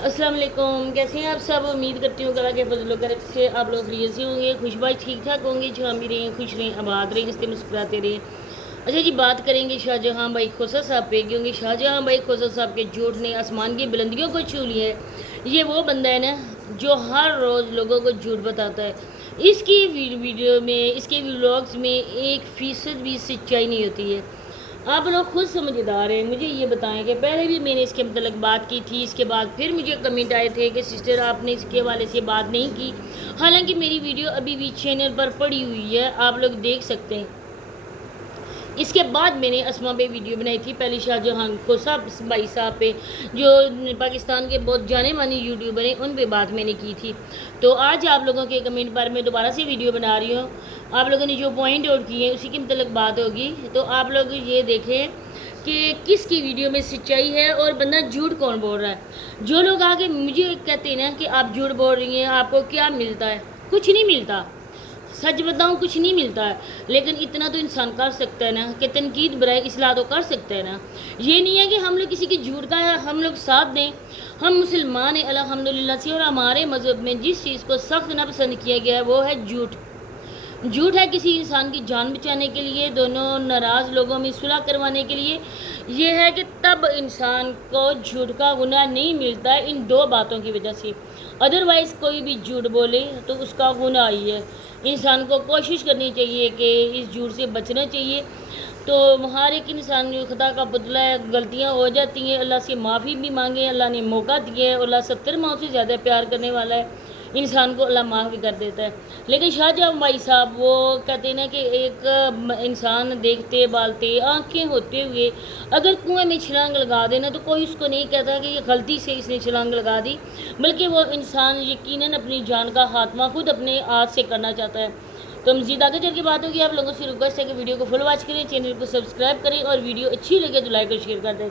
अस्सलाम वालेकुम। कैसे हैं आप सब? उम्मीद करती हूँ अल्लाह के फजल करम से आप लोग खैरियत से होंगे, खुशबाश ठीक ठाक होंगे। जहाँ भी रहें खुश रहें, आबाद रहें, इससे मुस्कुराते रहें। अच्छा जी, बात करेंगे शाहजहाँ भाई खोसा साहब पे, क्योंकि शाहजहाँ भाई खोसा साहब के झूठ ने आसमान की बुलंदियों को छू लिया है। ये वो बंदा है ना जो हर रोज़ लोगों को झूठ बताता है। इसकी वीडियो में, इसके व्लॉग्स में 1% भी सच्चाई नहीं होती है। आप लोग खुद समझदार हैं। मुझे ये बताएं कि पहले भी मैंने इसके मतलब बात की थी, इसके बाद फिर मुझे कमेंट आए थे कि सिस्टर आपने इसके हवाले से बात नहीं की। हालांकि मेरी वीडियो अभी भी चैनल पर पड़ी हुई है, आप लोग देख सकते हैं। इसके बाद मैंने असमा पे वीडियो बनाई थी, पहले शाहजहाँ खोसा भाई साहब पे, जो पाकिस्तान के बहुत जाने माने यूट्यूबर हैं, उन पे बात मैंने की थी। तो आज आप लोगों के कमेंट पर मैं दोबारा से वीडियो बना रही हूँ। आप लोगों ने जो पॉइंट आउट किए हैं उसी के मतलब बात होगी। तो आप लोग ये देखें कि किसकी वीडियो में सच्चाई है और बंदा झूठ कौन बोल रहा है। जो लोग आगे मुझे कहते हैं ना कि आप झूठ बोल रही हैं, आपको क्या मिलता है? कुछ नहीं मिलता। सच बताऊं, कुछ नहीं मिलता है। लेकिन इतना तो इंसान कर सकता है ना कि तनकीद बराए इस्लाह तो कर सकता है ना। ये नहीं है कि हम लोग किसी की झूठ का हम लोग साथ दें। हम मुसलमान हैं अल्हम्दुलिल्लाह से, और हमारे मज़हब में जिस चीज़ को सख्त नापसंद किया गया है वो है झूठ। झूठ है किसी इंसान की जान बचाने के लिए, दोनों नाराज़ लोगों में सुलह करवाने के लिए। ये है कि तब इंसान को झूठ का गुनाह नहीं मिलता है इन दो बातों की वजह से। अदरवाइज़ कोई भी झूठ बोले तो उसका गुनाह ही है। इंसान को कोशिश करनी चाहिए कि इस झूठ से बचना चाहिए। तो हर एक इंसान जो खुदा का पुतला है, गलतियाँ हो जाती हैं, अल्लाह से माफ़ी भी मांगे। अल्लाह ने मौका दिया है, अल्लाह 70 माह से ज़्यादा प्यार करने वाला है। इंसान को अल्लाह माफ़ भी कर देता है। लेकिन शाहजहाँ भाई साहब वो कहते हैं ना कि एक इंसान देखते बालते आंखें होते हुए अगर कुएं में छलांग लगा देना तो कोई उसको नहीं कहता कि ये गलती से इसने छलांग लगा दी, बल्कि वो इंसान यकीनन अपनी जान का खात्मा खुद अपने हाथ से करना चाहता है। तो मज़ीद आगे चल के बात होगी। आप लोगों से रिक्वेस्ट है कि वीडियो को फुल वॉच करें, चैनल को सब्सक्राइब करें, और वीडियो अच्छी लगे तो लाइक और शेयर कर दें।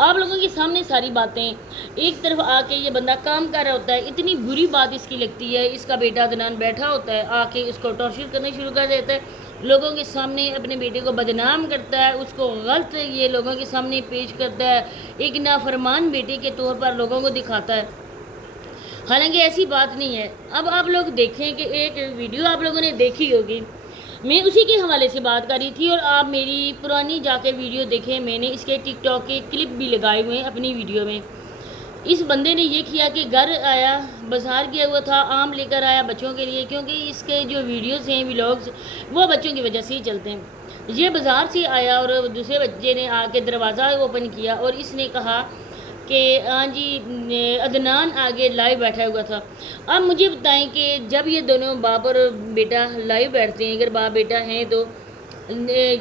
आप लोगों के सामने सारी बातें, एक तरफ आके ये बंदा काम कर रहा होता है, इतनी बुरी बात इसकी लगती है। इसका बेटा अदनान बैठा होता है, आके इसको टॉर्चर करना शुरू कर देता है, लोगों के सामने अपने बेटे को बदनाम करता है, उसको गलत ये लोगों के सामने पेश करता है, एक नाफरमान बेटे के तौर पर लोगों को दिखाता है। हालांकि ऐसी बात नहीं है। अब आप लोग देखें कि एक वीडियो आप लोगों ने देखी होगी, मैं उसी के हवाले से बात कर रही थी, और आप मेरी पुरानी जाके वीडियो देखें, मैंने इसके टिकटॉक के क्लिप भी लगाए हुए हैं अपनी वीडियो में। इस बंदे ने ये किया कि घर आया, बाज़ार गया हुआ था, आम लेकर आया बच्चों के लिए, क्योंकि इसके जो वीडियोस हैं व्लॉग्स वो बच्चों की वजह से ही चलते हैं। ये बाज़ार से आया और दूसरे बच्चे ने आके दरवाज़ा ओपन किया और इसने कहा कि हाँ जी अदनान आगे लाइव बैठा हुआ था। अब मुझे बताएं कि जब ये दोनों बाप और बेटा लाइव बैठते हैं, अगर बाप बेटा हैं तो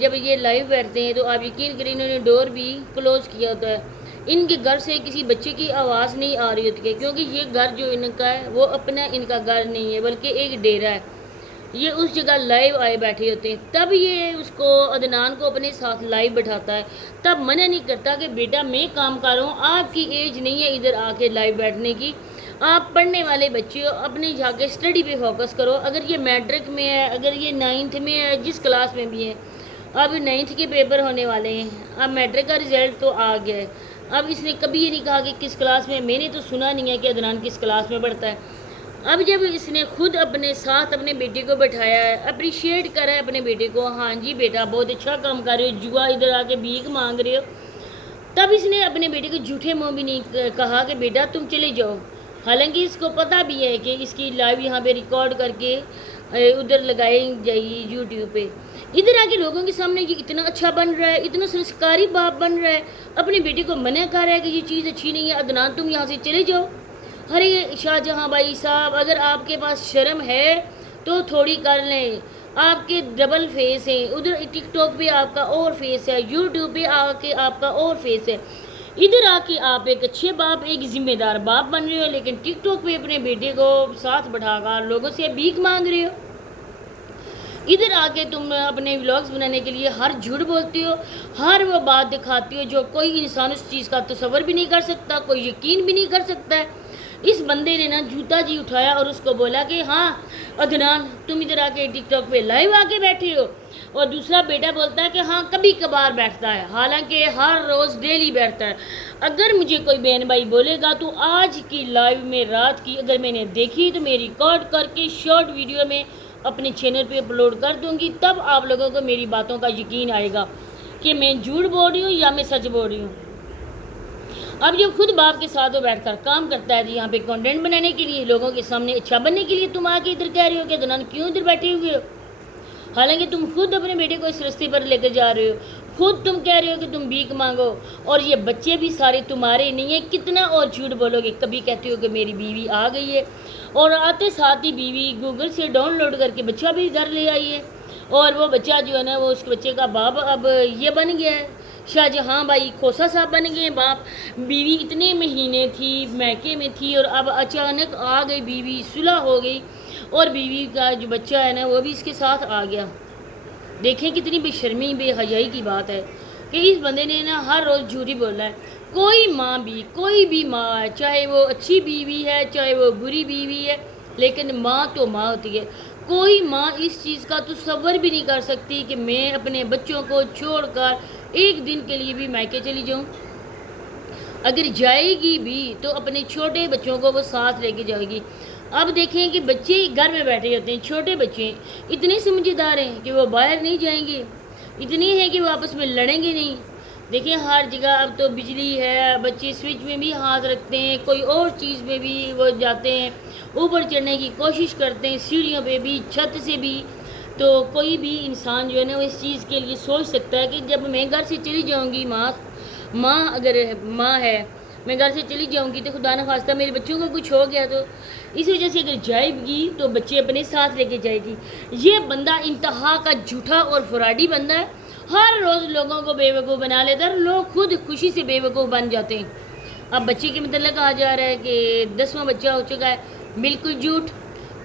जब ये लाइव बैठते हैं तो आप यकीन करें इन्होंने डोर भी क्लोज़ किया होता है। इनके घर से किसी बच्चे की आवाज़ नहीं आ रही होती है, क्योंकि ये घर जो इनका है वो अपना इनका घर नहीं है बल्कि एक डेरा है। ये उस जगह लाइव आए बैठे होते हैं, तब ये उसको अदनान को अपने साथ लाइव बैठाता है। तब मना नहीं करता कि बेटा मैं काम कर रहा हूँ, आपकी एज नहीं है इधर आके लाइव बैठने की, आप पढ़ने वाले बच्चे हो, अपने जाके स्टडी पे फोकस करो। अगर ये मैट्रिक में है, अगर ये 9th में है, जिस क्लास में भी है, अब 9th के पेपर होने वाले हैं, अब मैट्रिक का रिज़ल्ट तो आ गया है। अब इसने कभी ये नहीं कहा कि किस क्लास में, मैंने तो सुना नहीं है कि अदनान किस क्लास में पढ़ता है। अब जब इसने खुद अपने साथ अपने बेटे को बैठाया है, अप्रिशिएट करा है अपने बेटे को, हाँ जी बेटा बहुत अच्छा काम कर रहे हो, जुआ इधर आके भीख मांग रहे हो, तब इसने अपने बेटे को झूठे मुँह भी नहीं कहा कि बेटा तुम चले जाओ। हालांकि इसको पता भी है कि इसकी लाइव यहाँ पे रिकॉर्ड करके उधर लगाई जाएगी यूट्यूब पे। इधर आके लोगों के सामने ये इतना अच्छा बन रहा है, इतना संस्कारी बाप बन रहा है, अपने बेटे को मना कर रहा है कि ये चीज़ अच्छी नहीं है, अदनान तुम यहाँ से चले जाओ। अरे शाहजहाँ भाई साहब, अगर आपके पास शर्म है तो थोड़ी कर लें। आपके डबल फेस हैं, उधर टिकटॉक पे आपका और फेस है, यूट्यूब पे आके आपका और फेस है। इधर आके आप एक अच्छे बाप, एक जिम्मेदार बाप बन रहे हो, लेकिन टिकटॉक पे अपने बेटे को साथ बैठाकर लोगों से भीख मांग रहे हो। इधर आके तुम अपने व्लॉग्स बनाने के लिए हर झूठ बोलती हो, हर वो बात दिखाती हो जो कोई इंसान उस चीज़ का तसव्वुर भी नहीं कर सकता, कोई यकीन भी नहीं कर सकता है। اس بندے نے نا جوتا جی اٹھایا اور اس کو بولا کہ ہاں عدنان تم ادھر آ کے ٹک ٹاک پہ لائیو آ کے بیٹھے ہو، اور دوسرا بیٹا بولتا ہے کہ ہاں کبھی کبھار بیٹھتا ہے، حالانکہ ہر روز ڈیلی بیٹھتا ہے۔ اگر مجھے کوئی بہن بھائی بولے گا تو آج کی لائیو میں رات کی اگر میں نے دیکھی تو میں ریکارڈ کر کے شارٹ ویڈیو میں اپنے چینل پہ اپلوڈ کر دوں گی، تب آپ لوگوں کو میری باتوں کا یقین آئے گا کہ میں جھوٹ بول رہی ہوں یا میں سچ بول رہی ہوں۔ اب جب خود باپ کے ساتھ وہ بیٹھ کر کام کرتا ہے یہاں پہ کنٹینٹ بنانے کے لیے، لوگوں کے سامنے اچھا بننے کے لیے، تم آ کے ادھر کہہ رہے ہو کہ عدنان کیوں ادھر بیٹھے ہوئے ہو، حالانکہ تم خود اپنے بیٹے کو اس رستے پر لے کر جا رہے ہو، خود تم کہہ رہے ہو کہ تم بھیک مانگو، اور یہ بچے بھی سارے تمہارے نہیں ہیں، کتنا اور جھوٹ بولو گے۔ کبھی کہتے ہو کہ میری بیوی آ گئی ہے، اور آتے ساتھ ہی بیوی گوگل سے ڈاؤن لوڈ کر کے بچہ بھی گھر لے آئی ہے، اور وہ بچہ جو ہے نا وہ اس کے بچے کا باپ اب یہ بن گیا ہے، شاہ جہاں بھائی کھوسا صاحب بن گئے باپ۔ بیوی اتنے مہینے تھی میکے میں تھی اور اب اچانک آ گئی بیوی، صلح ہو گئی، اور بیوی کا جو بچہ ہے نا وہ بھی اس کے ساتھ آ گیا۔ دیکھیں کتنی بے شرمی بے حیائی کی بات ہے کہ اس بندے نے نا ہر روز جھوٹ ہی بولنا ہے۔ کوئی ماں بھی، کوئی بھی ماں ہے، چاہے وہ اچھی بیوی ہے چاہے وہ بری بیوی ہے، لیکن ماں تو ماں ہوتی ہے۔ کوئی ماں اس چیز کا تصور بھی نہیں کر سکتی کہ میں اپنے بچوں کو چھوڑ کر ایک دن کے لیے بھی میکے چلی جاؤں، اگر جائے گی بھی تو اپنے چھوٹے بچوں کو وہ ساتھ لے کے جائے گی۔ اب دیکھیں کہ بچے گھر میں بیٹھے ہوتے ہیں، چھوٹے بچے اتنے سمجھدار ہیں کہ وہ باہر نہیں جائیں گے، اتنے ہیں کہ وہ آپس میں لڑیں گے نہیں۔ دیکھیں ہر جگہ اب تو بجلی ہے، بچے سوئچ میں بھی ہاتھ رکھتے ہیں، کوئی اور چیز میں بھی وہ جاتے ہیں، اوپر چڑھنے کی کوشش کرتے ہیں، سیڑھیوں پہ بھی، چھت سے بھی۔ تو کوئی بھی انسان جو ہے نا وہ اس چیز کے لیے سوچ سکتا ہے کہ جب میں گھر سے چلی جاؤں گی، ماں اگر ماں ہے، میں گھر سے چلی جاؤں گی تو خدا نخواستہ میرے بچوں کو کچھ ہو گیا تو اس وجہ سے اگر جائے گی تو بچے اپنے ساتھ لے کے جائے گی۔ یہ بندہ انتہا کا جھوٹا اور فراڈی بندہ ہے، ہر روز لوگوں کو بے وقوف بنا لیتا ہے، لوگ خود خوشی سے بے وقوف بن جاتے ہیں۔ اب بچے کے متعلق کہا جا رہا ہے کہ 10واں بچہ ہو چکا ہے، بالکل جھوٹ،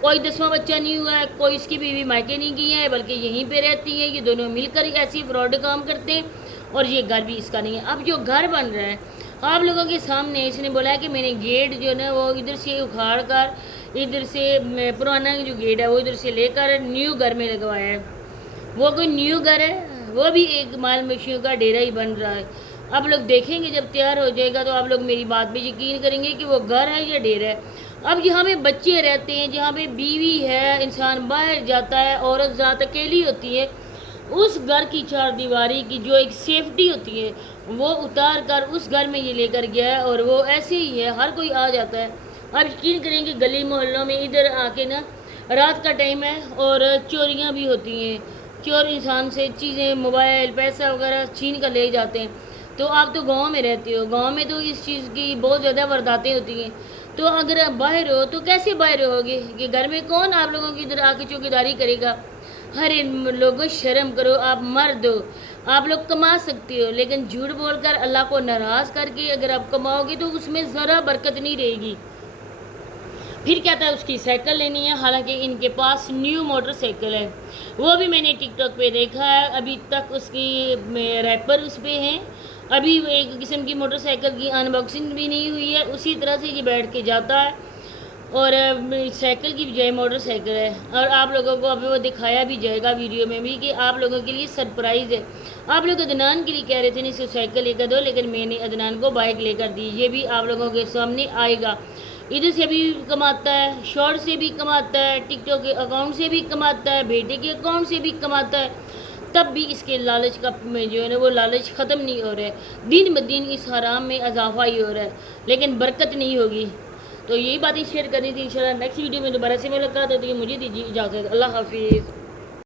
کوئی 10واں بچہ نہیں ہوا ہے، کوئی اس کی بیوی مائکے نہیں کی ہے بلکہ یہیں پہ رہتی ہیں، یہ دونوں مل کر ایسی فراڈ کام کرتے ہیں، اور یہ گھر بھی اس کا نہیں ہے۔ اب جو گھر بن رہا ہے آپ لوگوں کے سامنے، اس نے بولا ہے کہ میں نے گیٹ جو ہے نا وہ ادھر سے اکھاڑ کر، ادھر سے پرانا جو گیٹ ہے وہ ادھر سے لے کر نیو گھر میں لگوایا ہے۔ وہ کوئی نیو گھر ہے، وہ بھی ایک مال مویشیوں کا ڈیرہ ہی بن رہا ہے۔ آپ لوگ دیکھیں گے جب تیار ہو جائے گا تو آپ لوگ میری بات پہ یقین کریں گے کہ وہ گھر ہے یا ڈیرہ ہے۔ اب جہاں پہ بچے رہتے ہیں، جہاں پہ بیوی ہے، انسان باہر جاتا ہے، عورت ذات اکیلی ہوتی ہے، اس گھر کی چار دیواری کی جو ایک سیفٹی ہوتی ہے وہ اتار کر اس گھر میں یہ لے کر گیا ہے، اور وہ ایسے ہی ہے، ہر کوئی آ جاتا ہے۔ آپ یقین کریں گے گلی محلوں میں ادھر آ کے نا رات کا ٹائم ہے اور چوریاں بھی ہوتی ہیں، چور انسان سے چیزیں، موبائل، پیسہ وغیرہ چھین کر لے جاتے ہیں۔ تو آپ تو گاؤں میں رہتے ہو، گاؤں میں تو اس چیز کی بہت زیادہ وارداتیں ہوتی ہیں، تو اگر آپ باہر ہو تو کیسے باہر ہوگے کہ گھر میں کون آپ لوگوں کی ادھر آ کے چوکیداری کرے گا؟ ہر لوگوں شرم کرو، آپ مرد ہو، آپ لوگ کما سکتے ہو، لیکن جھوٹ بول کر اللہ کو ناراض کر کے اگر آپ کماؤ گے تو اس میں ذرا برکت نہیں رہے گی۔ پھر کہتا ہے اس کی سائیکل لینی ہے، حالانکہ ان کے پاس نیو موٹر سائیکل ہے، وہ بھی میں نے ٹک ٹاک پہ دیکھا ہے، ابھی تک اس کی ریپر اس پہ ہیں، ابھی ایک قسم کی موٹر سائیکل کی ان باکسنگ بھی نہیں ہوئی ہے، اسی طرح سے یہ بیٹھ کے جاتا ہے، اور سائیکل کی بجائے موٹر سائیکل ہے، اور آپ لوگوں کو ابھی وہ دکھایا بھی جائے گا ویڈیو میں بھی کہ آپ لوگوں کے لیے سرپرائز ہے۔ آپ لوگ عدنان کے لیے کہہ رہے تھے نہیں اسے سائیکل لے کر دو، لیکن میں نے عدنان کو بائک لے کر دی، یہ بھی آپ لوگوں کے سامنے آئے گا۔ ادھر سے بھی کماتا ہے، شارٹ سے بھی کماتا ہے، ٹک ٹاک کے اکاؤنٹ سے بھی کماتا ہے، بیٹے کے اکاؤنٹ سے بھی کماتا ہے، تب بھی اس کے لالچ کا جو ہے نا وہ لالچ ختم نہیں ہو رہا ہے، دن بدن اس حرام میں اضافہ ہی ہو رہا ہے، لیکن برکت نہیں ہوگی۔ تو یہی باتیں شیئر کرنی تھی، انشاءاللہ نیکسٹ ویڈیو میں دوبارہ سے ملاقات ہوتی ہے، مجھے دیجیے اجازت، اللہ حافظ۔